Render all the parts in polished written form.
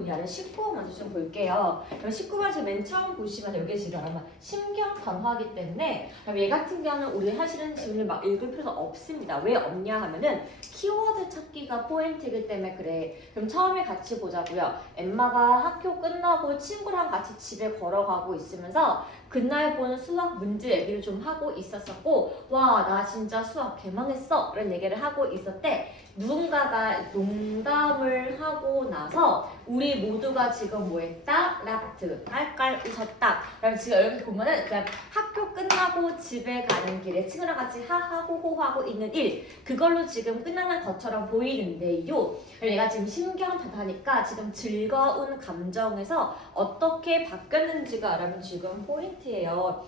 보냐는 19번 먼저 좀 볼게요. 그럼 19번 제가 맨 처음 보시면 여기 지금 아마 심경 단화이기 때문에 그럼 얘 같은 경우는 우리 사실은 지금 막 읽을 필요가 없습니다. 왜 없냐 하면은 키워드 찾기가 포인트이기 때문에 그래. 그럼 처음에 같이 보자고요. 엠마가 학교 끝나고 친구랑 같이 집에 걸어가고 있으면서 그날 본 수학 문제 얘기를 좀 하고 있었었고 와 나 진짜 수학 개망했어 이런 얘기를 하고 있었대. 누군가가 농담을 하고 나서 우리 모두가 지금 뭐 했다? 라트 깔깔 웃었다. 그럼 지금 여기 보면은 그냥 학교 끝나고 집에 가는 길에 친구랑 같이 하하호호하고 있는 일 그걸로 지금 끝나는 것처럼 보이는데요. 얘가 지금 심경단하니까 지금 즐거운 감정에서 어떻게 바뀌었는지가 알아면 지금 포인트예요.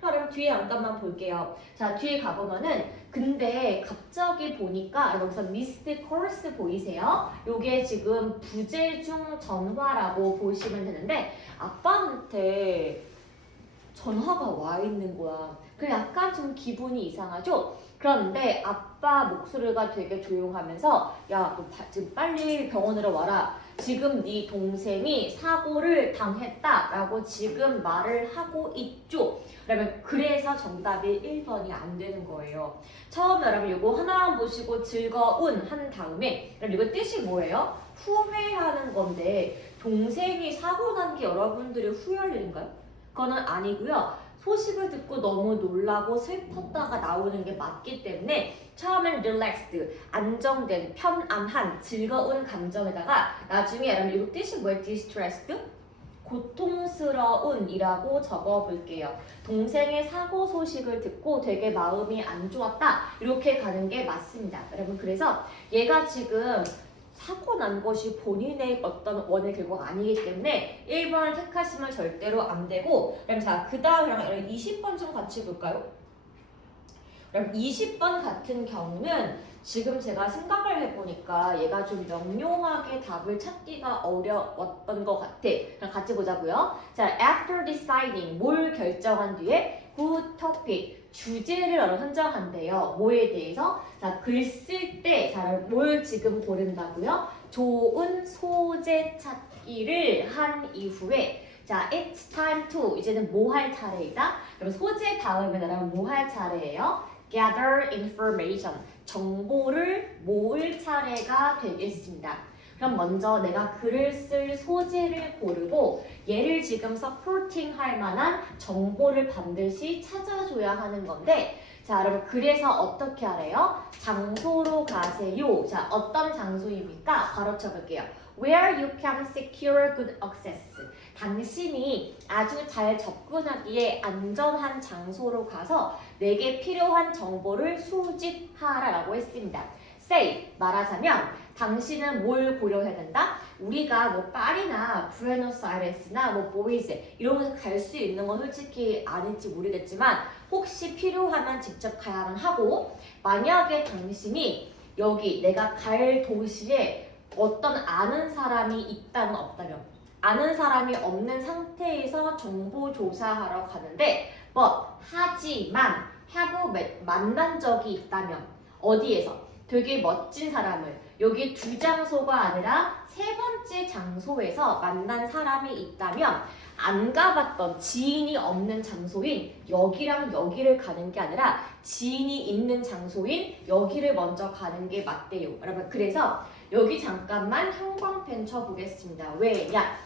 그럼 뒤에 잠깐만 볼게요. 자, 뒤에 가보면은 근데 갑자기 보니까 여기서 missed course 보이세요? 요게 지금 부재중 전화라고 보시면 되는데 아빠한테 전화가 와 있는 거야. 그 약간 좀 기분이 이상하죠? 그런데 아빠 목소리가 되게 조용하면서 야, 너 지금 빨리 병원으로 와라. 지금 네 동생이 사고를 당했다라고 지금 말을 하고 있죠. 그러면 그래서 정답이 1번이 안 되는 거예요. 처음에 여러분 이거 하나만 보시고 즐거운 한 다음에 그럼 이거 뜻이 뭐예요? 후회하는 건데 동생이 사고 난 게 여러분들이 후회할 일인가요? 그거는 아니고요. 소식을 듣고 너무 놀라고 슬펐다가 나오는 게 맞기 때문에 처음엔 relaxed, 안정된, 편안한, 즐거운 감정에다가 나중에 여러분 이거 뜻이 뭐예요? distressed? 고통스러운이라고 적어볼게요. 동생의 사고 소식을 듣고 되게 마음이 안 좋았다. 이렇게 가는 게 맞습니다. 여러분 그래서 얘가 지금 사고 난 것이 본인의 어떤 원의 결과가 아니기 때문에 1번을 택하시면 절대로 안 되고 그럼 자, 그 다음에 20번 좀 같이 볼까요? 그럼 20번 같은 경우는 지금 제가 생각을 해보니까 얘가 좀 명료하게 답을 찾기가 어려웠던 것 같아. 그럼 같이 보자고요. 자, after deciding, 뭘 결정한 뒤에 good topic, 주제를 선정한대요. 뭐에 대해서? 자, 글 쓸 때, 자, 뭘 지금 고른다고요? 좋은 소재 찾기를 한 이후에 자, it's time to, 이제는 뭐 할 차례이다? 그럼 소재 다음에 나랑 뭐 할 차례예요? gather information, 정보를 모을 차례가 되겠습니다. 그럼 먼저 내가 글을 쓸 소재를 고르고 얘를 지금 supporting 할 만한 정보를 반드시 찾아줘야 하는 건데 자, 여러분 그래서 어떻게 하래요? 장소로 가세요. 자, 어떤 장소입니까? 가로쳐 볼게요. Where you can secure good access. 당신이 아주 잘 접근하기에 안전한 장소로 가서 내게 필요한 정보를 수집하라라고 했습니다. Say, 말하자면 당신은 뭘 고려해야 된다? 우리가 뭐 파리나 부에노스아이레스나 뭐 보이즈 이런 곳에 갈 수 있는 건 솔직히 아닐지 모르겠지만 혹시 필요하면 직접 가야만 하고 만약에 당신이 여기 내가 갈 도시에 어떤 아는 사람이 있다면 없다면 아는 사람이 없는 상태에서 정보 조사하러 가는데 하지만 만난 적이 있다면 어디에서 되게 멋진 사람을 여기 두 장소가 아니라 세 번째 장소에서 만난 사람이 있다면 안 가봤던 지인이 없는 장소인 여기랑 여기를 가는 게 아니라 지인이 있는 장소인 여기를 먼저 가는 게 맞대요. 여러분 그래서 여기 잠깐만 형광펜 쳐보겠습니다. 왜냐?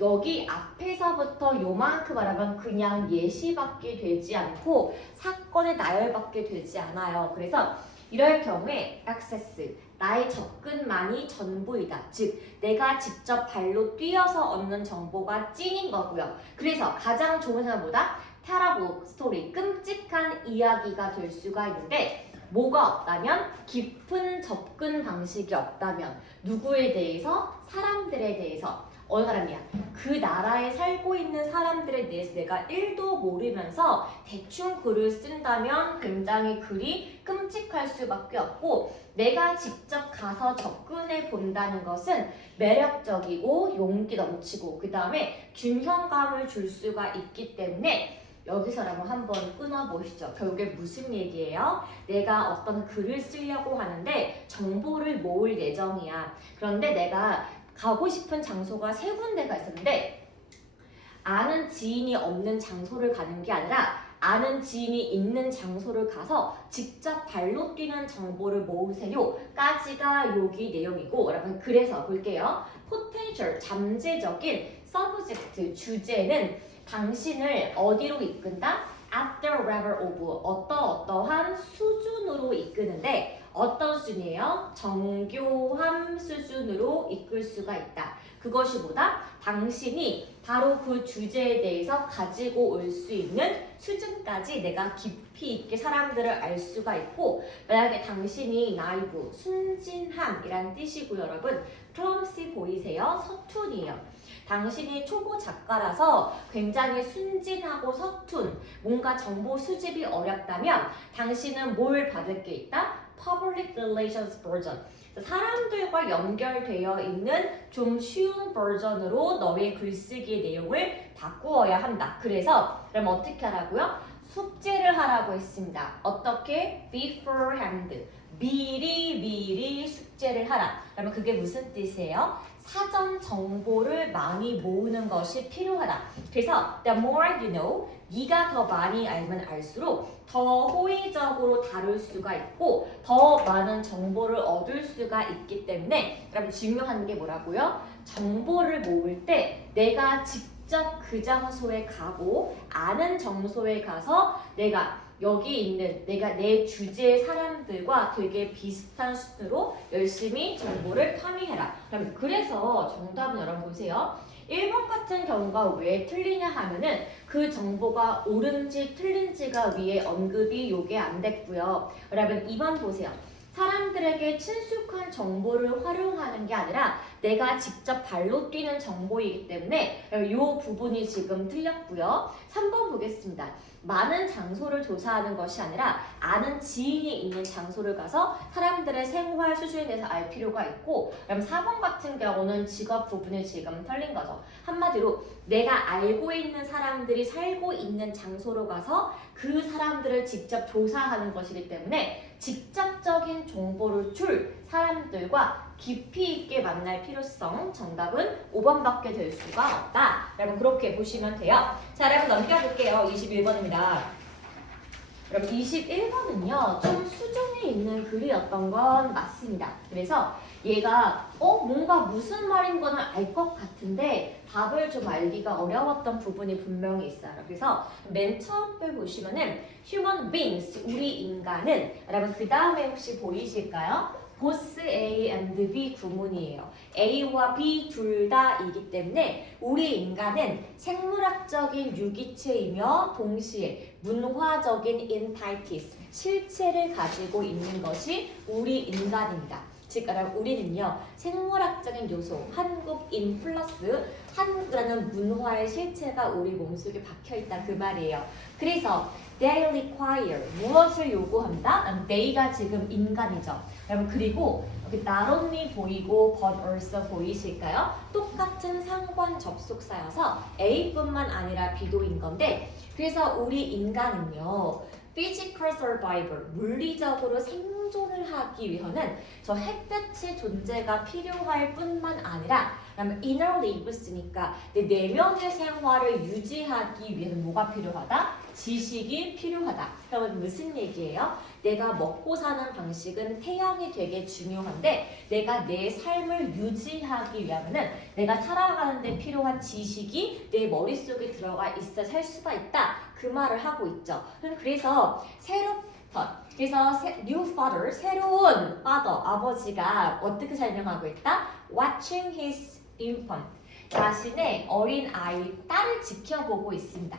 여기 앞에서부터 요만큼 말하면 그냥 예시밖에 되지 않고 사건의 나열밖에 되지 않아요. 그래서 이럴 경우에 access, 나의 접근만이 전부이다. 즉, 내가 직접 발로 뛰어서 얻는 정보가 찐인 거고요. 그래서 가장 좋은 생각보다 테러북 스토리, 끔찍한 이야기가 될 수가 있는데 뭐가 없다면 깊은 접근 방식이 없다면 누구에 대해서? 사람들에 대해서. 어느 사람이야? 그 나라에 살고 있는 사람들에 대해서 내가 1도 모르면서 대충 글을 쓴다면 굉장히 글이 끔찍할 수밖에 없고 내가 직접 가서 접근해 본다는 것은 매력적이고 용기 넘치고 그 다음에 균형감을 줄 수가 있기 때문에 여기서 한번 끊어보시죠. 결국에 무슨 얘기예요? 내가 어떤 글을 쓰려고 하는데 정보를 모을 예정이야. 그런데 내가 가고 싶은 장소가 세 군데가 있었는데 아는 지인이 없는 장소를 가는 게 아니라 아는 지인이 있는 장소를 가서 직접 발로 뛰는 정보를 모으세요까지가 여기 내용이고 여러분 그래서 볼게요. potential 잠재적인 subject 주제는 당신을 어디로 이끈다? at the level of 어떠한 수준으로 이끄는데 어떤 수준이에요? 정교함 수준으로 이끌 수가 있다. 그것이 보다 당신이 바로 그 주제에 대해서 가지고 올 수 있는 수준까지 내가 깊이 있게 사람들을 알 수가 있고 만약에 당신이 나이브, 순진함이란 뜻이고요. 여러분 clumsy 보이세요? 서툰이에요. 당신이 초보 작가라서 굉장히 순진하고 서툰 뭔가 정보 수집이 어렵다면 당신은 뭘 받을 게 있다? Public Relations 버전 사람들과 연결되어 있는 좀 쉬운 버전으로 너의 글쓰기의 내용을 바꾸어야 한다. 그래서 그럼 어떻게 하라고요? 숙제를 하라고 했습니다. 어떻게? beforehand 미리 숙제를 하라. 그러면 그게 무슨 뜻이에요? 사전 정보를 많이 모으는 것이 필요하다. 그래서 the more you know, 네가 더 많이 알면 알수록 더 호의적으로 다룰 수가 있고 더 많은 정보를 얻을 수가 있기 때문에 여러분 중요한 게 뭐라고요? 정보를 모을 때 내가 직접 그 장소에 가고 아는 장소에 가서 내가 여기 있는 내가 내 주제의 사람들과 되게 비슷한 수준으로 열심히 정보를 파밍해라. 그래서 정답은 여러분 보세요. 1번 같은 경우가 왜 틀리냐 하면은 그 정보가 옳은지 틀린지가 위에 언급이 요게 안 됐고요. 여러분 2번 보세요. 사람들에게 친숙한 정보를 활용하는 게 아니라 내가 직접 발로 뛰는 정보이기 때문에 이 부분이 지금 틀렸고요. 3번 보겠습니다. 많은 장소를 조사하는 것이 아니라 아는 지인이 있는 장소를 가서 사람들의 생활 수준에 대해서 알 필요가 있고 그럼 4번 같은 경우는 직업 부분이 지금 틀린 거죠. 한마디로 내가 알고 있는 사람들이 살고 있는 장소로 가서 그 사람들을 직접 조사하는 것이기 때문에 직접적인 정보를 줄 사람들과 깊이 있게 만날 필요성 정답은 5번밖에 될 수가 없다. 여러분 그렇게 보시면 돼요. 자 여러분 넘겨볼게요. 21번입니다. 여러분 21번은요 좀 수준이 있는 글이었던 건 맞습니다. 그래서 얘가 뭔가 무슨 말인 거는 알 것 같은데 답을 좀 알기가 어려웠던 부분이 분명히 있어요. 그래서 맨 처음 글 보시면은 human beings 우리 인간은 여러분 그 다음에 혹시 보이실까요? 보스 A and B 구문이에요. A와 B 둘 다이기 때문에 우리 인간은 생물학적인 유기체이며 동시에 문화적인 entities, 실체를 가지고 있는 것이 우리 인간입니다. 즉, 우리는요 생물학적인 요소, 한국인 플러스 한국이라는 문화의 실체가 우리 몸속에 박혀있다 그 말이에요. 그래서 they require 무엇을 요구한다? they가 지금 인간이죠. 여러분 그리고 여기 not only 보이고 but also 보이실까요? 똑같은 상관 접속사여서 A뿐만 아니라 B도인 건데 그래서 우리 인간은요 physical survival, 물리적으로 생존을 하기 위해서는 저 햇볕의 존재가 필요할 뿐만 아니라 inner lives니까 내 내면의 생활을 유지하기 위해서는 뭐가 필요하다? 지식이 필요하다. 그러면 무슨 얘기예요? 내가 먹고 사는 방식은 태양이 되게 중요한데 내가 내 삶을 유지하기 위하면은 내가 살아가는 데 필요한 지식이 내 머릿속에 들어가 있어 살 수가 있다. 그 말을 하고 있죠. 그래서 new father, 새로운 father, 아버지가 어떻게 설명하고 있다? Watching his infant, 자신의 어린 아이, 딸을 지켜보고 있습니다.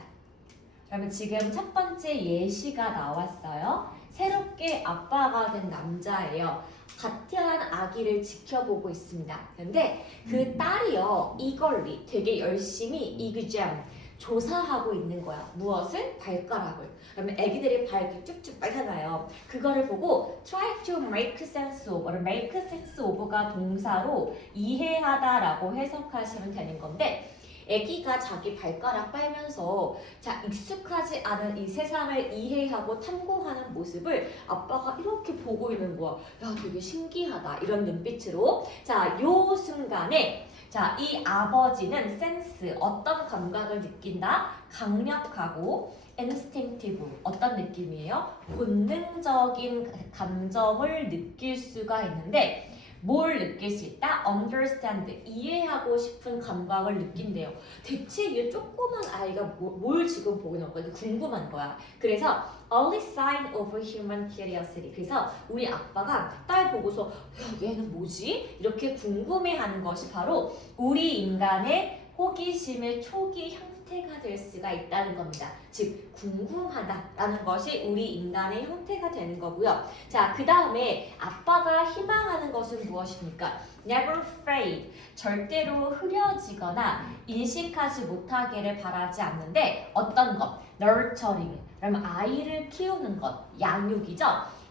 그러면 지금 첫 번째 예시가 나왔어요. 새롭게 아빠가 된 남자예요. 갓 태어난 아기를 지켜보고 있습니다. 근데 그 딸이요, 이걸리 되게 열심히 exam, 조사하고 있는 거야. 무엇을? 발가락을. 그러면 애기들이 발 쭉쭉 빨잖아요. 그거를 보고 try to make sense of, make sense of가 동사로 이해하다라고 해석하시면 되는 건데 아기가 자기 발가락 빨면서 자 익숙하지 않은 이 세상을 이해하고 탐구하는 모습을 아빠가 이렇게 보고 있는 거야. 야 되게 신기하다 이런 눈빛으로. 자 요 순간에 자 이 아버지는 센스 어떤 감각을 느낀다? 강력하고 instinctive 어떤 느낌이에요? 본능적인 감정을 느낄 수가 있는데 뭘 느낄 수 있다? understand 이해하고 싶은 감각을 느낀대요. 대체 이 조그만 아이가 뭘 지금 보고 있는 거야? 궁금한 거야. 그래서 early sign of human curiosity. 그래서 우리 아빠가 딸 보고서 야, 얘는 뭐지? 이렇게 궁금해하는 것이 바로 우리 인간의 호기심의 초기 형태가 될 수가 있다는 겁니다. 즉 궁금하다라는 것이 우리 인간의 형태가 되는 거고요. 자, 그 다음에 아빠가 희망하는 것은 무엇입니까? Never fade, 절대로 흐려지거나 인식하지 못하기를 바라지 않는데 어떤 것? Nurturing, 그러면 아이를 키우는 것, 양육이죠.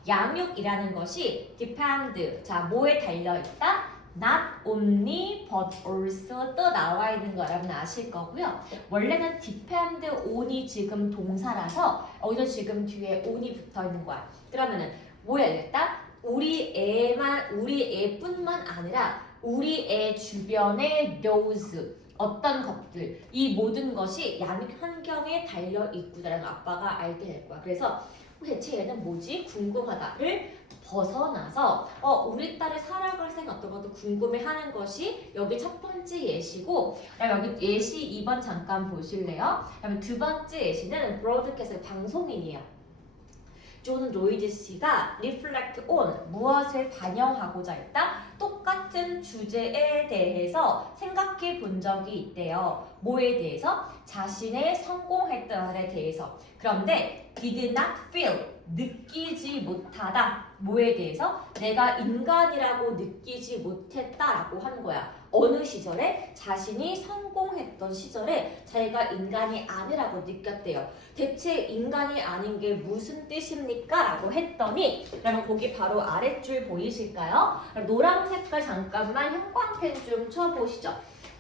양육이라는 것이 depend, 자 뭐에 달려있다? Not only but also 또 나와 있는 거 여러분 아실 거고요. 원래는 depend on이 지금 동사라서 여기도 지금 뒤에 on이 붙어 있는 거야. 그러면은 뭐 해야겠다? 우리 애뿐만 아니라 우리 애 주변의 those 어떤 것들 이 모든 것이 양육 환경에 달려 있구나라는 아빠가 알게 될 거야. 그래서 대체 얘는 뭐지? 궁금하다를 벗어나서 우리 딸이 살아갈 생각 어떤 것도 궁금해하는 것이 여기 첫 번째 예시고, 그다음 여기 예시 2번 잠깐 보실래요? 그다음 두 번째 예시는 브로드캐스트 방송인이에요. 존 로이드 씨가 reflect on 무엇을 반영하고자 했다? 똑같은 주제에 대해서 생각해 본 적이 있대요. 뭐에 대해서? 자신의 성공했던에 대해서. 그런데 did not feel 느끼지 못하다. 뭐에 대해서? 내가 인간이라고 느끼지 못했다라고 한 거야. 어느 시절에? 자신이 성공했던 시절에 자기가 인간이 아니라고 느꼈대요. 대체 인간이 아닌 게 무슨 뜻입니까? 라고 했더니 그러면 거기 바로 아랫줄 보이실까요? 노란 색깔 잠깐만 형광펜 좀 쳐보시죠.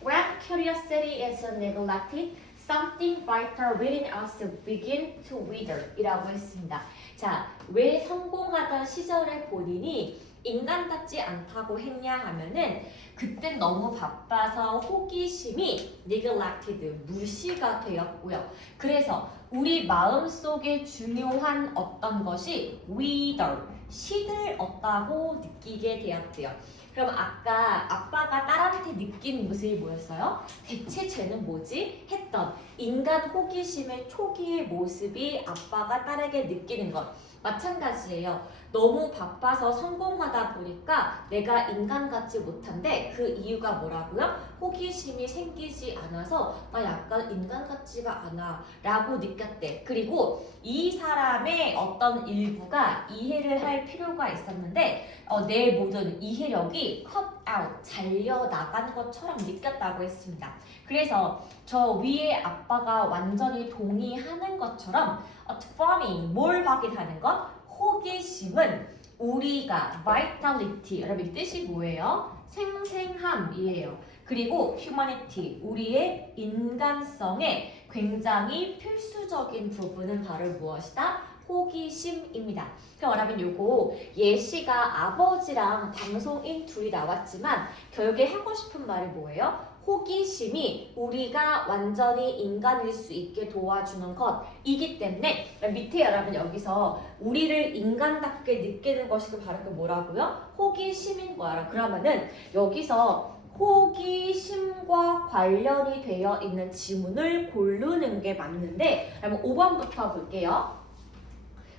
When curiosity is neglected, something vital within us begin to wither 이라고 했습니다. 자, 왜 성공하던 시절에 본인이 인간답지 않다고 했냐 하면은 그땐 너무 바빠서 호기심이 neglected, 무시가 되었고요. 그래서 우리 마음속에 중요한 어떤 것이 wither, 시들었다고 느끼게 되었대요. 그럼 아까 아빠가 딸한테 느낀 모습이 뭐였어요? 대체 쟤는 뭐지? 했던 인간 호기심의 초기의 모습이 아빠가 딸에게 느끼는 것. 마찬가지예요. 너무 바빠서 성공하다 보니까 내가 인간 같지 못한데 그 이유가 뭐라고요? 호기심이 생기지 않아서 나 약간 인간 같지가 않아 라고 느꼈대. 그리고 이 사람의 어떤 일부가 이해를 할 필요가 있었는데 내 모든 이해력이 cut out, 잘려나간 것처럼 느꼈다고 했습니다. 그래서 저 위에 아빠가 완전히 동의하는 것처럼 affirming, 뭘 확인하는 것? 호기심은 우리가 vitality, 여러분 이 뜻이 뭐예요? 생생함이에요. 그리고 humanity, 우리의 인간성의 굉장히 필수적인 부분은 바로 무엇이다? 호기심입니다. 그럼 여러분 요거 예시가 아버지랑 방송인 둘이 나왔지만 결국에 하고 싶은 말이 뭐예요? 호기심이 우리가 완전히 인간일 수 있게 도와주는 것이기 때문에 밑에 여러분 여기서 우리를 인간답게 느끼는 것이 바로 그 뭐라고요? 호기심인 거야. 그러면은 여기서 호기심과 관련이 되어 있는 지문을 고르는 게 맞는데 그러면 5번부터 볼게요.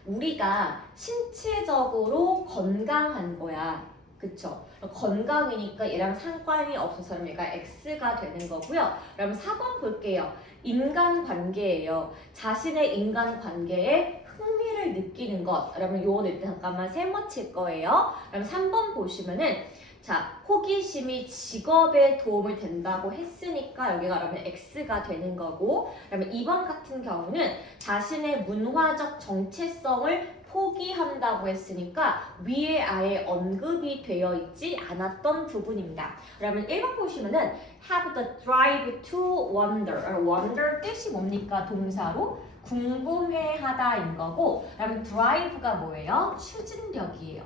우리가 신체적으로 건강한 거야. 그쵸? 건강이니까 얘랑 상관이 없어서 얘가 X가 되는 거고요. 그럼 4번 볼게요. 인간관계예요. 자신의 인간관계에 흥미를 느끼는 것. 그러면 요건 일단 잠깐만 세모칠 거예요. 그럼 3번 보시면은 자, 호기심이 직업에 도움이 된다고 했으니까 여기가 그러면 X가 되는 거고, 그다음에 2번 같은 경우는 자신의 문화적 정체성을 포기한다고 했으니까 위에 아예 언급이 되어 있지 않았던 부분입니다. 그러면 1번 보시면은 have the drive to wonder. wonder 뜻이 뭡니까? 동사로 궁금해하다인 거고, 그러면 drive가 뭐예요? 추진력이에요.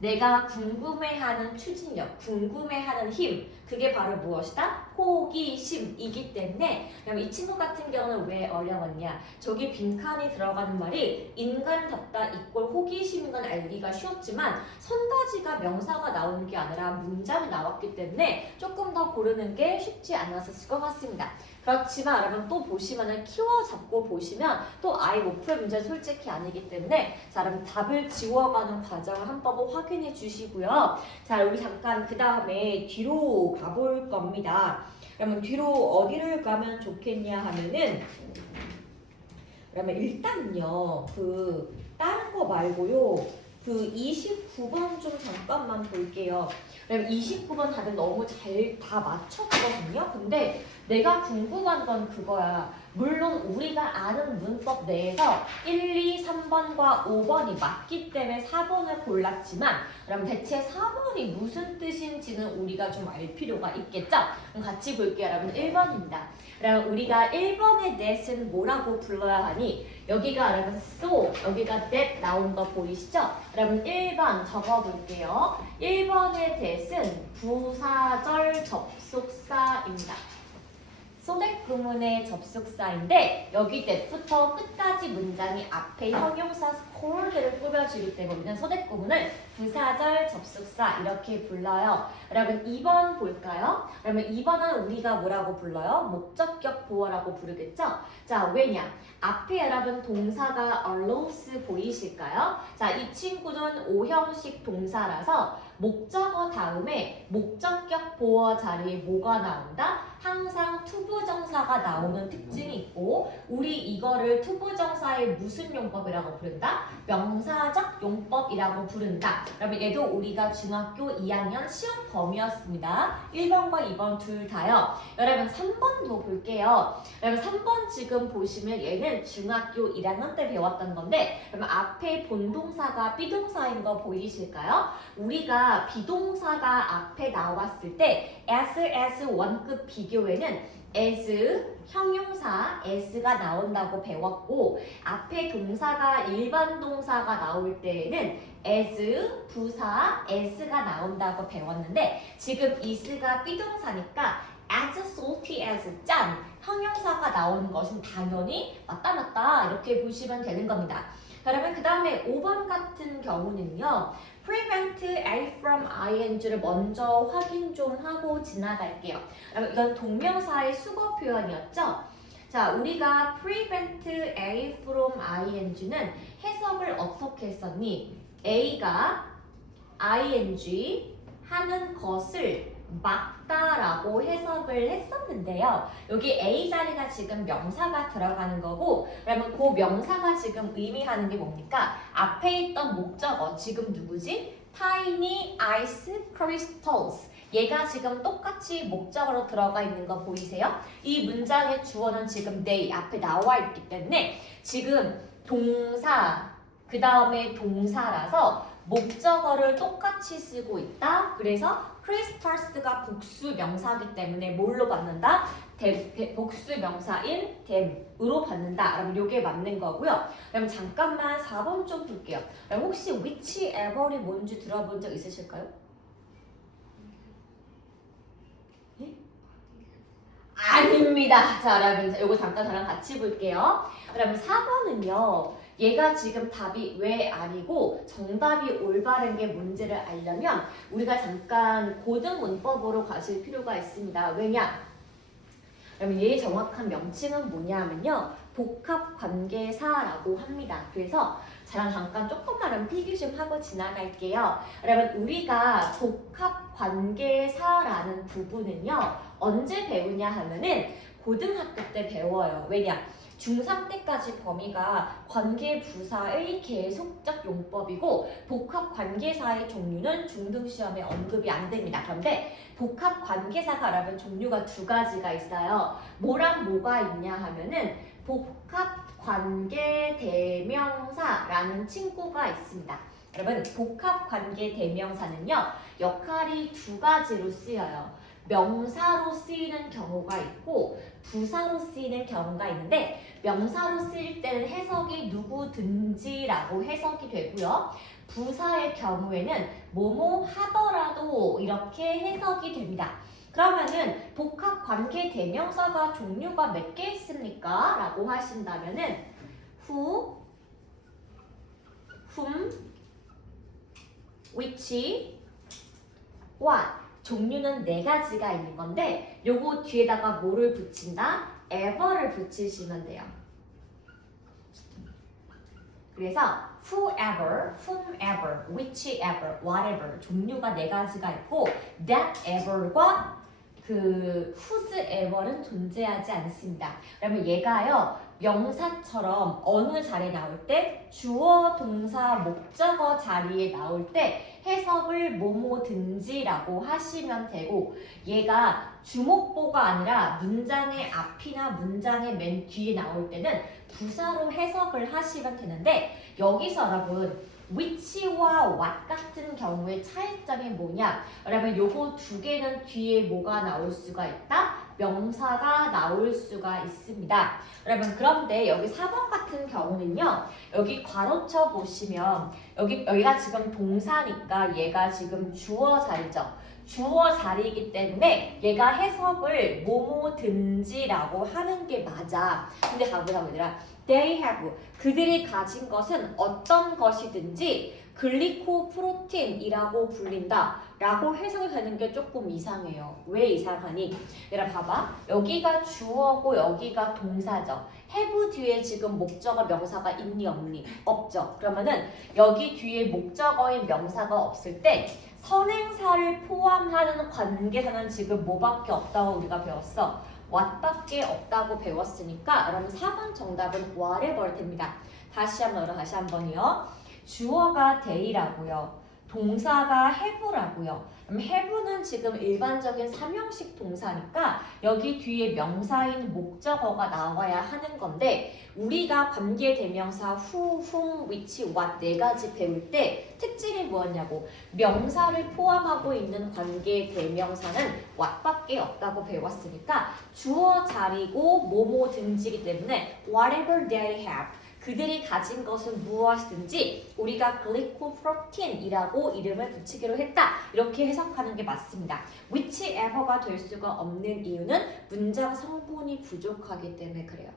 내가 궁금해하는 추진력, 궁금해하는 힘, 그게 바로 무엇이다? 호기심이기 때문에. 그럼 이 친구 같은 경우는 왜 어려웠냐? 저기 빈칸이 들어가는 말이 인간답다 이꼴 호기심인 건 알기가 쉬웠지만 선다지가 명사가 나오는 게 아니라 문장이 나왔기 때문에 조금 더 고르는 게 쉽지 않았을 것 같습니다. 그렇지만 여러분 또 보시면은 키워 잡고 보시면 또 아예 못 풀 문제는 솔직히 아니기 때문에 자 여러분 답을 지워가는 과정을 한번 확인해 주시고요. 자 우리 잠깐 그 다음에 뒤로 가볼 겁니다. 그러면 뒤로 어디를 가면 좋겠냐 하면은 그러면 일단요 그 다른 거 말고요 그 29번 좀 잠깐만 볼게요. 그럼 29번 다들 너무 잘 다 맞췄거든요. 근데 내가 궁금한 건 그거야. 물론 우리가 아는 문법 내에서 1, 2, 3번과 5번이 맞기 때문에 4번을 골랐지만 그럼 대체 4번이 무슨 뜻인지는 우리가 좀 알 필요가 있겠죠? 그럼 같이 볼게요. 여러분 1번입니다. 그럼 우리가 1번의 that은 뭐라고 불러야 하니? 여기가 여러분 so, 여기가 that 나온 거 보이시죠? 여러분 1번 적어볼게요. 1번의 that은 부사절 접속사입니다. 소댓 구문의 접속사인데 여기 that부터 끝까지 문장이 앞에 형용사 scored를 꾸며주기 때문에 소댓 구문을 부사절 접속사 이렇게 불러요. 여러분 2번 볼까요? 그러면 2번은 우리가 뭐라고 불러요? 목적격 보어라고 부르겠죠? 자 왜냐? 앞에 여러분 동사가 allows 보이실까요? 자 이 친구는 O형식 동사라서 목적어 다음에 목적격 보어 자리에 뭐가 나온다? 항상 투부정사가 나오는 특징이 있고 우리 이거를 투부정사의 무슨 용법이라고 부른다? 명사적 용법이라고 부른다. 그러면 얘도 우리가 중학교 2학년 시험 범위였습니다. 1번과 2번 둘 다요. 여러분 3번도 볼게요. 여러분 3번 지금 보시면 얘는 중학교 1학년 때 배웠던 건데 그러면 앞에 본동사가 비동사인 거 보이실까요? 우리가 비동사가 앞에 나왔을 때 as 원급 비교에는 as 형용사 as가 나온다고 배웠고 앞에 동사가 일반 동사가 나올 때에는 as 부사 s가 나온다고 배웠는데 지금 is가 비동사니까 as salty as 짠 형용사가 나오는 것은 당연히 맞다 이렇게 보시면 되는 겁니다. 그러면 그 다음에 5번 같은 경우는요. prevent A from ing를 먼저 확인 좀 하고 지나갈게요. 이건 동명사의 수거 표현이었죠. 자, 우리가 prevent A from ing는 해석을 어떻게 했었니? A가 ing 하는 것을 막다라고 해석을 했었는데요. 여기 A 자리가 지금 명사가 들어가는 거고 그러면 그 명사가 지금 의미하는 게 뭡니까? 앞에 있던 목적어 지금 누구지? Tiny ice crystals 얘가 지금 똑같이 목적어로 들어가 있는 거 보이세요? 이 문장의 주어는 지금 they 앞에 나와 있기 때문에 지금 동사 그 다음에 동사라서 목적어를 똑같이 쓰고 있다. 그래서 crystals가 복수 명사이기 때문에 뭘로 받는다? 복수 명사인 them으로 받는다. 그럼 이게 맞는 거고요. 그럼 잠깐만 4번 좀 볼게요. 그럼 혹시 whichever이 뭔지 들어본 적 있으실까요? 네? 아닙니다. 자, 여러분 이거 잠깐 저랑 같이 볼게요. 그럼 4번은요. 얘가 지금 답이 왜 아니고 정답이 올바른 게 뭔지를 알려면 우리가 잠깐 고등 문법으로 가실 필요가 있습니다. 왜냐? 그러면 얘의 정확한 명칭은 뭐냐면요. 복합관계사라고 합니다. 그래서 저랑 잠깐 조금만 필기 좀 하고 지나갈게요. 여러분 우리가 복합관계사라는 부분은요. 언제 배우냐 하면은 고등학교 때 배워요. 왜냐? 중3 때까지 범위가 관계부사의 계속적 용법이고 복합관계사의 종류는 중등시험에 언급이 안 됩니다. 그런데 복합관계사가 여러분 종류가 두 가지가 있어요. 뭐랑 뭐가 있냐 하면은 복합관계대명사라는 친구가 있습니다. 여러분, 복합관계대명사는요, 역할이 두 가지로 쓰여요. 명사로 쓰이는 경우가 있고 부사로 쓰이는 경우가 있는데, 명사로 쓰일 때는 해석이 누구든지라고 해석이 되고요. 부사의 경우에는 뭐뭐 하더라도 이렇게 해석이 됩니다. 그러면은 복합관계대명사가 종류가 몇 개 있습니까? 라고 하신다면은 who, whom, which, what 종류는 네 가지가 있는 건데 요거 뒤에다가 뭐를 붙인다? ever를 붙이시면 돼요. 그래서 whoever, whomever, whichever, whatever 종류가 네 가지가 있고 that ever과 그 whosever는 존재하지 않습니다. 그러면 얘가요 명사처럼 어느 자리에 나올 때 주어, 동사, 목적어 자리에 나올 때 해석을 뭐뭐든지라고 하시면 되고, 얘가 주목보가 아니라 문장의 앞이나 문장의 맨 뒤에 나올 때는 부사로 해석을 하시면 되는데, 여기서 여러분 which와 what 같은 경우의 차이점이 뭐냐? 여러분 요거 두 개는 뒤에 뭐가 나올 수가 있다? 명사가 나올 수가 있습니다. 여러분 그런데 여기 4번 같은 경우는요. 여기 괄호쳐 보시면 여기가 지금 동사니까 얘가 지금 주어 자리죠. 주어 자리이기 때문에 얘가 해석을 뭐뭐든지라고 하는 게 맞아. 근데 가보자고 얘들아. They have. 그들이 가진 것은 어떤 것이든지 글리코프로틴이라고 불린다 라고 해석이 되는 게 조금 이상해요. 왜 이상하니? 얘들아 봐봐. 여기가 주어고 여기가 동사죠. have 뒤에 지금 목적어 명사가 있니 없니? 없죠. 그러면은 여기 뒤에 목적어인 명사가 없을 때 선행사를 포함하는 관계사는 지금 뭐밖에 없다고 우리가 배웠어? what밖에 없다고 배웠으니까 여러분 4번 정답은 whatever 됩니다. 다시 한번이요. 주어가 they라고요. 동사가 have라고요. 그럼 have는 지금 일반적인 삼형식 동사니까 여기 뒤에 명사인 목적어가 나와야 하는 건데, 우리가 관계대명사 who, whom, which, what 네 가지 배울 때 특징이 뭐였냐고, 명사를 포함하고 있는 관계대명사는 what밖에 없다고 배웠으니까 주어 자리고 뭐뭐든지이기 때문에 whatever they have 그들이 가진 것은 무엇이든지 우리가 글리코프로틴이라고 이름을 붙이기로 했다. 이렇게 해석하는 게 맞습니다. whichever가 될 수가 없는 이유는 문장 성분이 부족하기 때문에 그래요.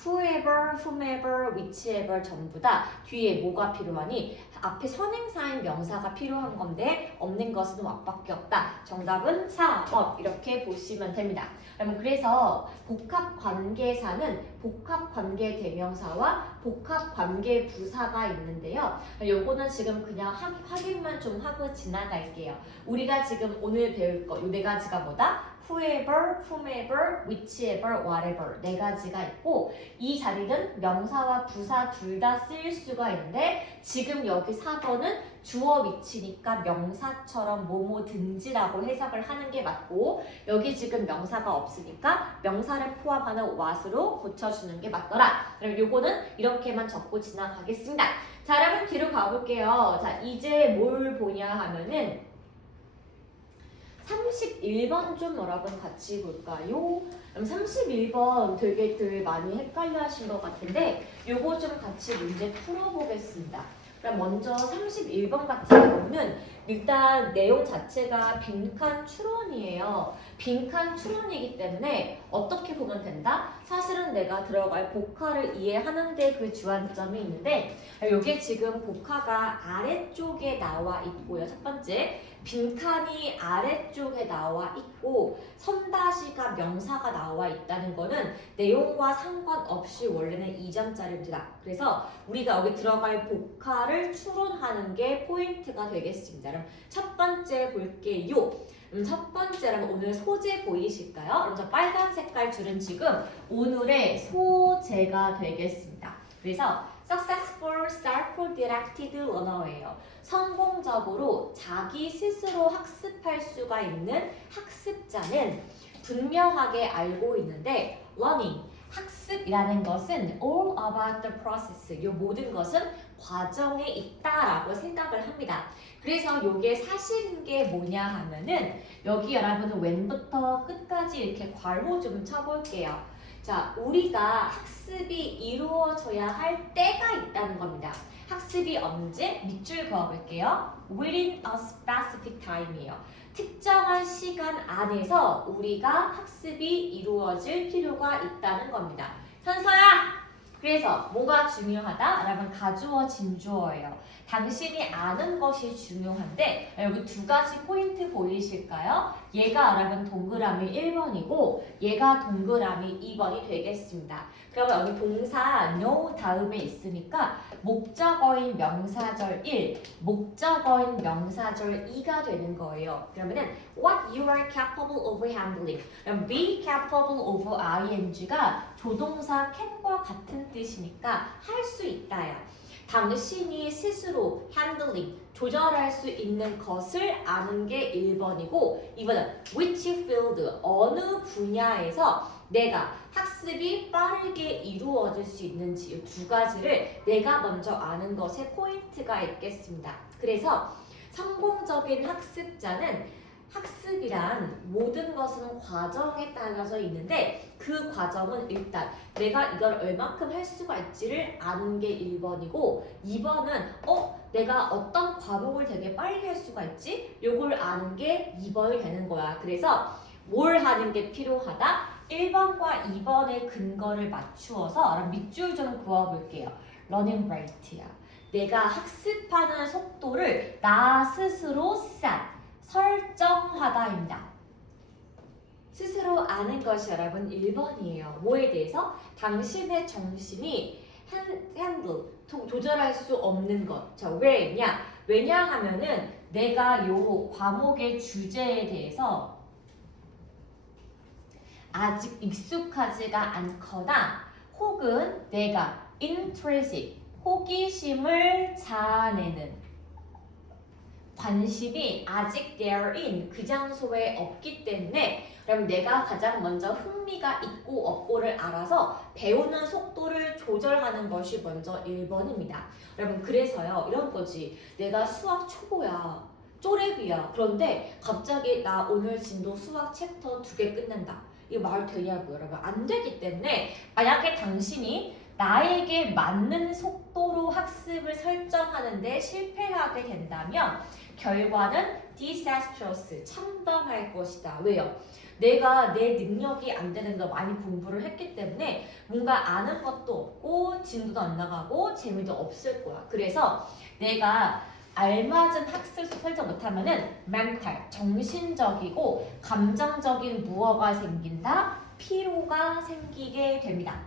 whoever, whomever, whichever 전부 다 뒤에 뭐가 필요하니? 앞에 선행사인 명사가 필요한 건데 없는 것은 what밖에 없다. 정답은 4번 이렇게 보시면 됩니다. 여러분 그래서 복합관계사는 복합관계대명사와 복합관계부사가 있는데요. 요거는 지금 그냥 확인만 좀 하고 지나갈게요. 우리가 지금 오늘 배울 거 요 네 가지가 뭐다? whoever, whomever, whichever, whatever 네 가지가 있고, 이 자리는 명사와 부사 둘 다 쓰일 수가 있는데 지금 여기 4번은 주어 위치니까 명사처럼 뭐뭐든지라고 해석을 하는 게 맞고, 여기 지금 명사가 없으니까 명사를 포함하는 what으로 고쳐주는 게 맞더라. 그럼 요거는 이렇게만 적고 지나가겠습니다. 자 여러분 뒤로 가볼게요. 자 이제 뭘 보냐 하면은 31번 좀 여러분 같이 볼까요? 31번 되게들 많이 헷갈려 하신 것 같은데 요거 좀 같이 문제 풀어보겠습니다. 그럼 먼저 31번 같은 경우는 일단 내용 자체가 빈칸 추론이에요. 빈칸 추론이기 때문에 어떻게 보면 된다? 사실은 내가 들어갈 복화를 이해하는데 그 주안점이 있는데, 이게 지금 복화가 아래쪽에 나와 있고요. 첫 번째, 빈칸이 아래쪽에 나와 있고 선다시가 명사가 나와 있다는 거는 내용과 상관없이 원래는 2점짜리입니다. 그래서 우리가 여기 들어갈 복화를 추론하는 게 포인트가 되겠습니다. 그럼 첫 번째 볼게요. 첫 번째는 오늘 소재 보이실까요? 그럼 저 빨간 색깔 줄은 지금 오늘의 소재가 되겠습니다. 그래서 successful self-directed learner예요. 성공적으로 자기 스스로 학습할 수가 있는 학습자는 분명하게 알고 있는데 learning, 학습 학습이라는 것은 all about the process. 이 모든 것은 과정에 있다라고 생각을 합니다. 그래서 이게 사실인 게 뭐냐 하면은 여기 여러분은 왼부터 끝까지 이렇게 괄호 좀 쳐볼게요. 자, 우리가 학습이 이루어져야 할 때가 있다는 겁니다. 학습이 언제? 밑줄 그어볼게요. Within a specific time이에요. 특정한 시간 안에서 우리가 학습이 이루어질 필요가 있다는 겁니다. 현서야! 그래서 뭐가 중요하다? 여러분 가주어 진주어예요. 당신이 아는 것이 중요한데 여기 두 가지 포인트 보이실까요? 얘가 여러분 동그라미 1번이고 얘가 동그라미 2번이 되겠습니다. 그러면 여기 동사 know 다음에 있으니까 목적어인 명사절 1, 목적어인 명사절 2가 되는 거예요. 그러면은 what you are capable of handling. 그럼 be capable of ing가 조동사 can과 같은 뜻이니까 할 수 있다야. 당신이 스스로 handling, 조절할 수 있는 것을 아는 게 1번이고 2번은 which field, 어느 분야에서 내가 학습이 빠르게 이루어질 수 있는지 이 두 가지를 내가 먼저 아는 것에 포인트가 있겠습니다. 그래서 성공적인 학습자는 학습이란 모든 것은 과정에 따라서 있는데 그 과정은 일단 내가 이걸 얼만큼 할 수가 있지를 아는 게 1번이고 2번은 내가 어떤 과목을 되게 빨리 할 수가 있지? 요걸 아는 게 2번이 되는 거야. 그래서 뭘 하는 게 필요하다? 1번과 2번의 근거를 맞추어서 밑줄 좀 그어볼게요. Learning rate야. 내가 학습하는 속도를 나 스스로 설정하다입니다. 스스로 아는 것이 여러분 1번이에요. 뭐에 대해서? 당신의 정신이 조절할 수 없는 것. 자, 왜냐? 왜냐하면은 내가 요 과목의 주제에 대해서 아직 익숙하지가 않거나 혹은 내가 intrinsic, 호기심을 자아내는 관심이 아직 therein, 그 장소에 없기 때문에 그럼 내가 가장 먼저 흥미가 있고 없고를 알아서 배우는 속도를 조절하는 것이 먼저 1번입니다. 여러분 그래서요 이런 거지. 내가 수학 초보야. 쪼렙이야. 그런데 갑자기 나 오늘 진도 수학 챕터 2개 끝낸다. 이거 말 되냐고요 여러분. 안 되기 때문에 만약에 당신이 나에게 맞는 속도로 학습을 설정하는데 실패하게 된다면 결과는 disastrous, 참담할 것이다. 왜요? 내가 내 능력이 안 되는데 많이 공부를 했기 때문에 뭔가 아는 것도 없고 진도도 안 나가고 재미도 없을 거야. 그래서 내가 알맞은 학습 설정 못하면은 멘탈, 정신적이고 감정적인 무어가 생긴다, 피로가 생기게 됩니다.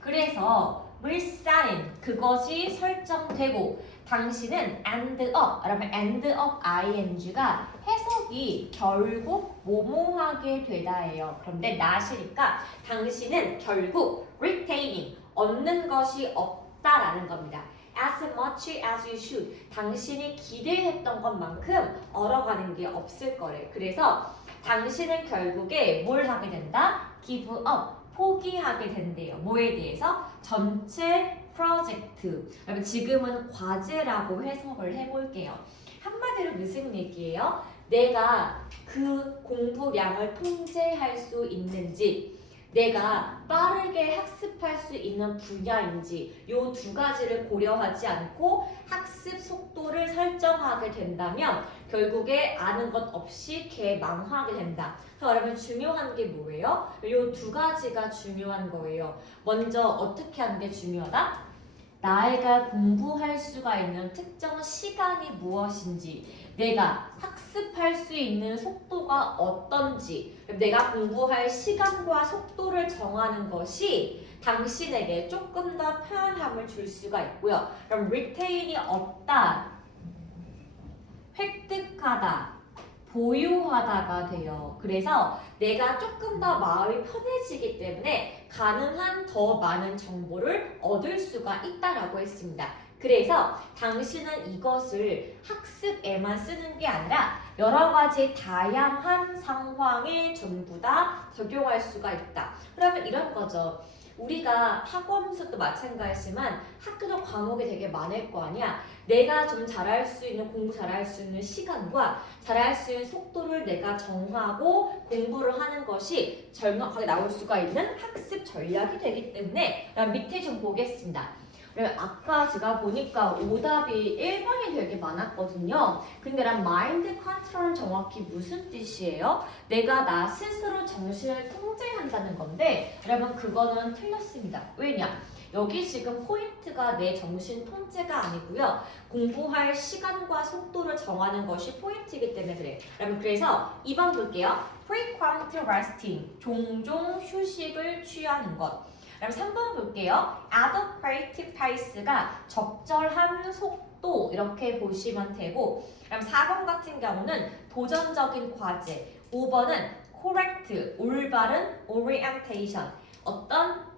그래서 will sign, 그것이 설정되고 당신은 end up, 여러분 end up ing가 해석이 결국 뭐뭐하게 되다예요. 그런데 not이니까 당신은 결국 retaining, 얻는 것이 없다라는 겁니다. As much as you should, 당신이 기대했던 것만큼 얻어가는 게 없을 거래. 그래서 당신은 결국에 뭘 하게 된다? give up, 포기하게 된대요. 뭐에 대해서? 전체 프로젝트. 여러분 지금은 과제라고 해석을 해볼게요. 한마디로 무슨 얘기예요? 내가 그 공부량을 통제할 수 있는지, 내가 빠르게 학습할 수 있는 분야인지 이 두 가지를 고려하지 않고 학습 속도를 설정하게 된다면 결국에 아는 것 없이 개망하게 된다. 여러분 중요한 게 뭐예요? 이 두 가지가 중요한 거예요. 먼저 어떻게 하는 게 중요하다? 나이가 공부할 수가 있는 특정 시간이 무엇인지, 내가 학습할 수 있는 속도가 어떤지, 내가 공부할 시간과 속도를 정하는 것이 당신에게 조금 더 편안함을 줄 수가 있고요. 그럼 retain이 없다, 획득하다, 보유하다가 돼요. 그래서 내가 조금 더 마음이 편해지기 때문에 가능한 더 많은 정보를 얻을 수가 있다라고 했습니다. 그래서 당신은 이것을 학습에만 쓰는 게 아니라 여러 가지 다양한 상황에 전부 다 적용할 수가 있다. 그러면 이런 거죠. 우리가 학원에서도 마찬가지지만 학교도 과목이 되게 많을 거 아니야. 내가 좀 잘할 수 있는 공부 잘할 수 있는 시간과 잘할 수 있는 속도를 내가 정하고 공부를 하는 것이 정확하게 나올 수가 있는 학습 전략이 되기 때문에 밑에 좀 보겠습니다. 아까 제가 보니까 오답이 1번이 되게 많았거든요. 근데 마인드 컨트롤은 정확히 무슨 뜻이에요? 내가 나 스스로 정신을 통제한다는 건데 여러분 그거는 틀렸습니다. 왜냐? 여기 지금 포인트가 내 정신 통제가 아니고요. 공부할 시간과 속도를 정하는 것이 포인트이기 때문에 그래요. 여러분 그래서 2번 볼게요. frequent resting, 종종 휴식을 취하는 것. 그럼 3번 볼게요. adequate pace가 적절한 속도 이렇게 보시면 되고 그럼 4번 같은 경우는 도전적인 과제 5번은 correct, 올바른 orientation 어떤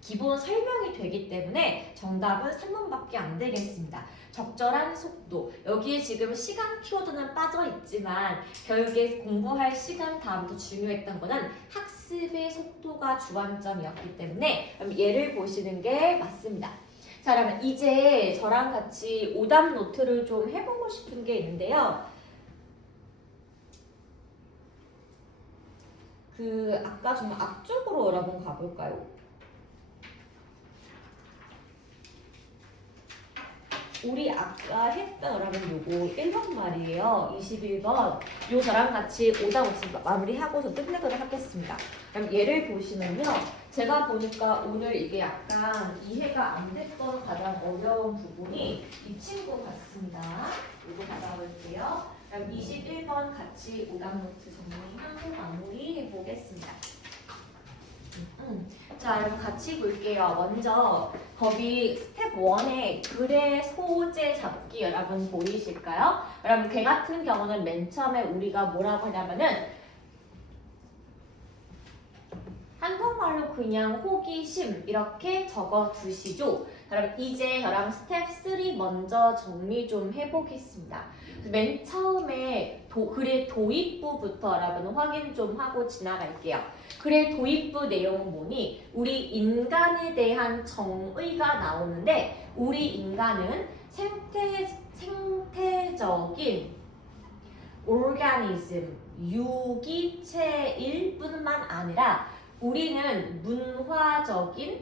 기본 설명이 되기 때문에 정답은 3번밖에 안 되겠습니다. 적절한 속도. 여기에 지금 시간 키워드는 빠져 있지만 결국에 공부할 시간 다음부터 중요했던 거는 학습의 속도가 주안점이었기 때문에 얘를 보시는 게 맞습니다. 자, 그러면 이제 저랑 같이 오답 노트를 좀 해보고 싶은 게 있는데요. 아까 좀 앞쪽으로 여러분 가볼까요? 우리 아까 했던 여러분 요거 1번 말이에요. 21번. 요 저랑 같이 오답 없이 마무리하고서 끝내도록 하겠습니다. 그럼 얘를 보시면요. 제가 보니까 오늘 이게 약간 이해가 안 됐던 가장 어려운 부분이 이 친구 같습니다. 이거 받아볼게요. 그럼 21번 같이 오답 노트 정리하고 마무리해 보겠습니다. 자, 여러분 같이 볼게요. 먼저 거기 스텝 1에 글의 소재 잡기 여러분 보이실까요? 여러분 걔 같은 경우는 맨 처음에 우리가 뭐라고 하냐면은 한국말로 그냥 호기심 이렇게 적어 두시죠. 그럼 이제 저랑 스텝 3 먼저 정리 좀 해보겠습니다. 맨 처음에 글의 도입부부터 여러분 확인 좀 하고 지나갈게요. 글의 도입부 내용은 뭐니? 우리 인간에 대한 정의가 나오는데 우리 인간은 생태적인 오르가니즘, 유기체일 뿐만 아니라 우리는 문화적인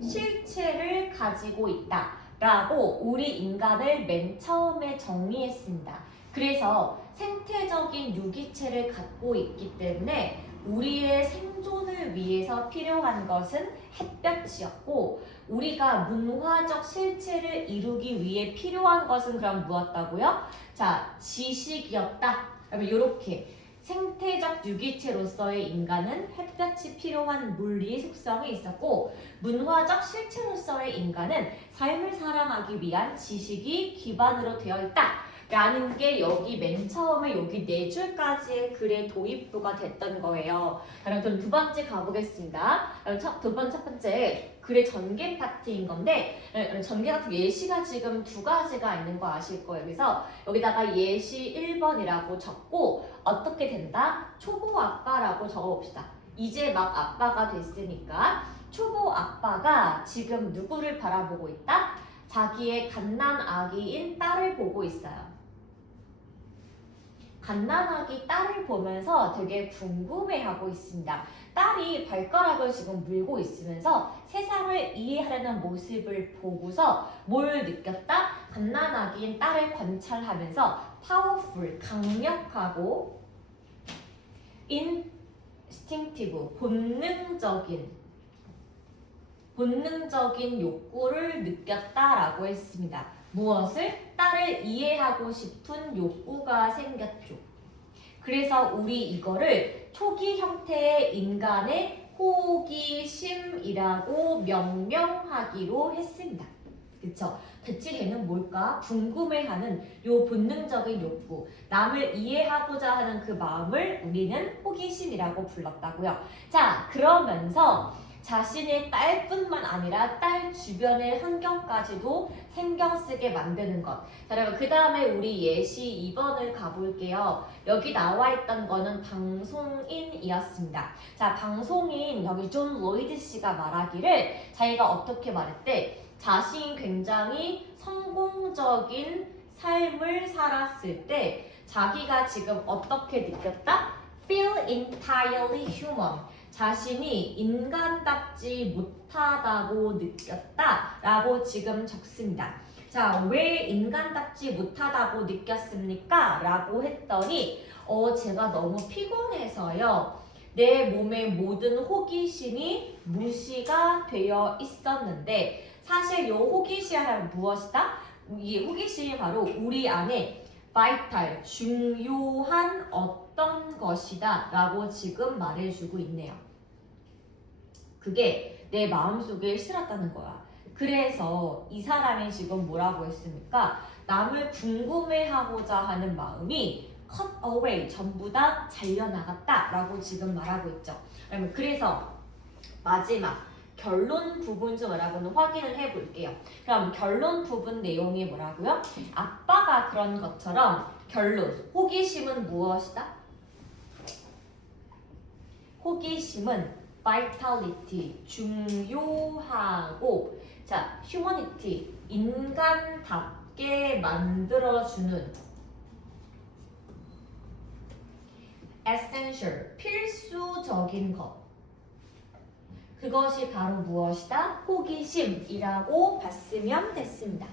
실체를 가지고 있다 라고 우리 인간을 맨 처음에 정리했습니다. 그래서 생태적인 유기체를 갖고 있기 때문에 우리의 생존을 위해서 필요한 것은 햇볕이었고 우리가 문화적 실체를 이루기 위해 필요한 것은 그럼 무엇다고요? 자, 지식이었다. 그러면 이렇게 생태적 유기체로서의 인간은 햇볕이 필요한 물리의 속성이 있었고 문화적 실체로서의 인간은 삶을 살아가기 위한 지식이 기반으로 되어 있다 라는 게 여기 맨 처음에 여기 4줄까지의 글의 도입부가 됐던 거예요. 그럼 두 번째 가보겠습니다. 첫 번째 글의 전개 파트인 건데 전개 같은 예시가 지금 2가지가 있는 거 아실 거예요. 그래서 여기다가 예시 1번이라고 적고 어떻게 된다? 초보 아빠라고 적어봅시다. 이제 막 아빠가 됐으니까 초보 아빠가 지금 누구를 바라보고 있다? 자기의 갓난아기인 딸을 보고 있어요. 갓난아기 딸을 보면서 되게 궁금해하고 있습니다. 딸이 발가락을 지금 물고 있으면서 세상을 이해하려는 모습을 보고서 뭘 느꼈다? 갓난아기인 딸을 관찰하면서 powerful, 강력하고 instinctive, 본능적인 욕구를 느꼈다라고 했습니다. 무엇을? 딸을 이해하고 싶은 욕구가 생겼죠. 그래서 우리 이거를 초기 형태의 인간의 호기심이라고 명명하기로 했습니다. 그쵸? 대체 걔는 뭘까? 궁금해하는 요 본능적인 욕구, 남을 이해하고자 하는 그 마음을 우리는 호기심이라고 불렀다고요. 자, 그러면서 자신의 딸뿐만 아니라 딸 주변의 환경까지도 신경 쓰게 만드는 것. 자, 여러분 그 다음에 우리 예시 2번을 가볼게요. 여기 나와 있던 거는 방송인이었습니다. 자, 방송인 여기 존 로이드 씨가 말하기를 자기가 어떻게 말했대? 자신이 굉장히 성공적인 삶을 살았을 때 자기가 지금 어떻게 느꼈다? Feel entirely human. 자신이 인간답지 못하다고 느꼈다라고 지금 적습니다. 자, 왜 인간답지 못하다고 느꼈습니까? 라고 했더니 제가 너무 피곤해서요. 내 몸의 모든 호기심이 무시가 되어 있었는데 사실 이 호기심은 무엇이다? 이 호기심이 바로 우리 안에 vital, 중요한 어떤 것이다 라고 지금 말해주고 있네요. 그게 내 마음속에 실었다는 거야. 그래서 이 사람이 지금 뭐라고 했습니까? 남을 궁금해하고자 하는 마음이 cut away, 전부 다 잘려나갔다 라고 지금 말하고 있죠. 그래서 마지막 결론 부분 좀 여러분은 확인을 해볼게요. 그럼 결론 부분 내용이 뭐라고요? 아빠가 그런 것처럼 결론, 호기심은 무엇이다? 호기심은 vitality, 중요하고 자, humanity, 인간답게 만들어주는 essential, 필수적인 것. 그것이 바로 무엇이다? 호기심이라고 봤으면 됐습니다.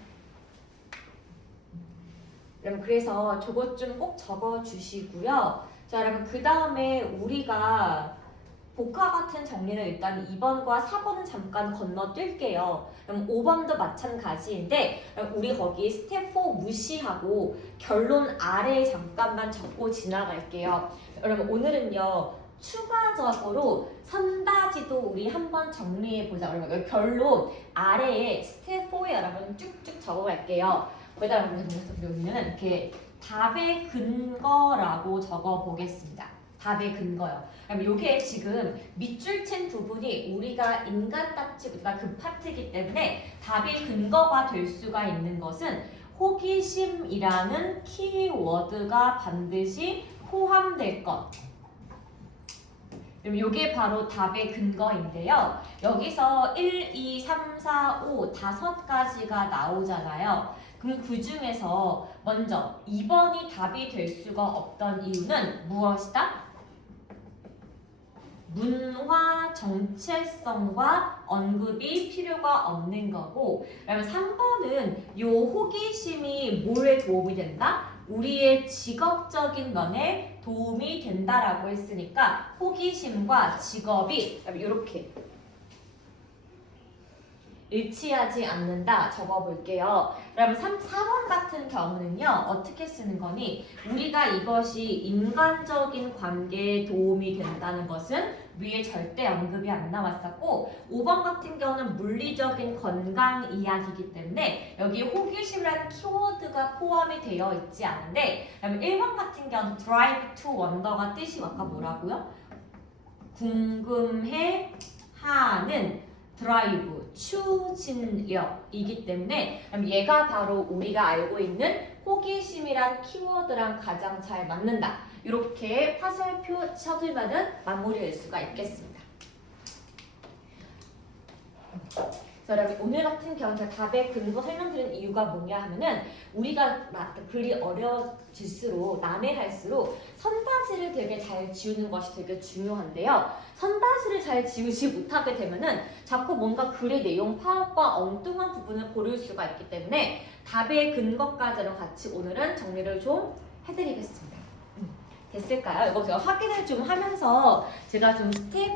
여러분 그래서 저것 좀 꼭 적어주시고요. 자, 여러분 그 다음에 우리가 복화 같은 정리는 일단 2번과 4번은 잠깐 건너뛸게요. 그럼 5번도 마찬가지인데 우리 거기 스텝 4 무시하고 결론 아래에 잠깐만 적고 지나갈게요. 여러분 오늘은요. 추가적으로 선다지도 우리 한번 정리해보자. 여러분 결론 아래에 스텝 4에 여러분 쭉쭉 적어갈게요. 거기다 여기는 이렇게 답의 근거라고 적어보겠습니다. 답의 근거요. 그럼 이게 지금 밑줄 친 부분이 우리가 인간답지보다 그 파트이기 때문에 답의 근거가 될 수가 있는 것은 호기심이라는 키워드가 반드시 포함될 것. 그럼 이게 바로 답의 근거인데요. 여기서 1, 2, 3, 4, 5 5가지가 나오잖아요. 그럼 그 중에서 먼저 2번이 답이 될 수가 없던 이유는 무엇이다? 문화 정체성과 언급이 필요가 없는 거고, 그러면 3번은 요 호기심이 뭐에 도움이 된다? 우리의 직업적인 면에 도움이 된다라고 했으니까 호기심과 직업이 이렇게 일치하지 않는다 적어볼게요. 그럼 4번 같은 경우는요. 어떻게 쓰는 거니? 우리가 이것이 인간적인 관계에 도움이 된다는 것은 위에 절대 언급이 안 나왔었고 5번 같은 경우는 물리적인 건강 이야기이기 때문에 여기 호기심이라는 키워드가 포함이 되어 있지 않은데 그럼 1번 같은 경우는 drive to wonder가 뜻이 아까 뭐라고요? 궁금해 하는 드라이브, 추진력이기 때문에 그럼 얘가 바로 우리가 알고 있는 호기심이란 키워드랑 가장 잘 맞는다. 이렇게 화살표 쳐두면은 마무리할 수가 있겠습니다. 여러분 오늘 같은 경우 제가 답의 근거 설명드린 이유가 뭐냐 하면은 우리가 글이 어려질수록 난해할수록 선다지를 되게 잘 지우는 것이 되게 중요한데요. 선다지를 잘 지우지 못하게 되면은 자꾸 뭔가 글의 내용 파악과 엉뚱한 부분을 고를 수가 있기 때문에 답의 근거까지는 같이 오늘은 정리를 좀 해드리겠습니다. 됐을까요? 이거 제가 확인을 좀 하면서 제가 좀 스텝